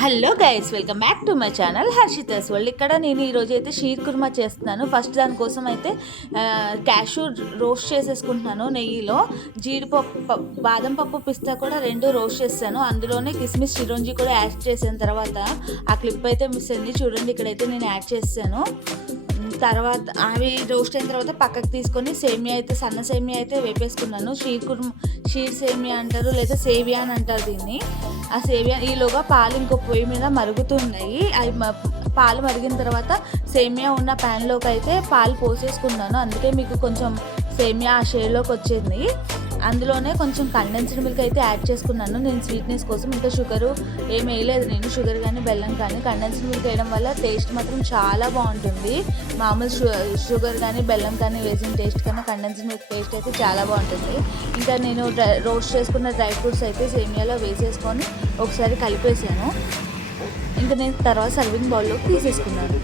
Hello guys, welcome back to my channel Harshita's world. ఇక్కడ నేను ఈరోజు అయితే షీర్ కుర్మా చేస్తున్నాను. ఫస్ట్ దానికోసం అయితే క్యాషూ రోస్ట్ చేసేసుకుంటున్నాను నెయ్యిలో. జీడిపప్పు, బాదం పప్పు, పిస్తా కూడా రెండు రోస్ట్ చేస్తాను. అందులోనే కిస్మిస్, చిరోంజి కూడా యాడ్ చేసిన తర్వాత ఆ క్లిప్ అయితే మిస్ అయింది చూడండి. ఇక్కడైతే నేను యాడ్ చేస్తాను. తర్వాత అవి రోస్ట్ అయిన తర్వాత పక్కకు తీసుకొని సేమియా అయితే, సన్న సేమియా అయితే వేపేసుకున్నాను. షీర్ సేమియా అంటారు, లేదా సేవియా అని అంటారు దీన్ని. ఆ సేవియా ఈలోగా పాలు ఇంకో పొయ్యి మీద మరుగుతున్నాయి. అవి పాలు మరిగిన తర్వాత సేమియా ఉన్న ప్యాన్లోకి అయితే పాలు పోసేసుకున్నాను. అందుకే మీకు కొంచెం సేమియా ఆ షేడ్లోకి వచ్చింది. అందులోనే కొంచెం కండెన్స్డ్ మిల్క్ అయితే యాడ్ చేసుకున్నాను నేను స్వీట్నెస్ కోసం. ఇంకా షుగరు ఏం వేయలేదు నేను, షుగర్ కానీ బెల్లం కానీ. కండెన్స్డ్ మిల్క్ వేయడం వల్ల టేస్ట్ మాత్రం చాలా బాగుంటుంది. మామూలు షుగర్ కానీ బెల్లం కానీ వేసిన టేస్ట్ కన్నా కండెన్స్డ్ మిల్క్ టేస్ట్ అయితే చాలా బాగుంటుంది. ఇంకా నేను రోస్ట్ చేసుకున్న డ్రై ఫ్రూట్స్ అయితే సేమియాలో వేసేసుకొని ఒకసారి కలిపేసాను. ఇంకా నేను తర్వాత సర్వింగ్ బౌల్లోకి తీసేసుకున్నాను.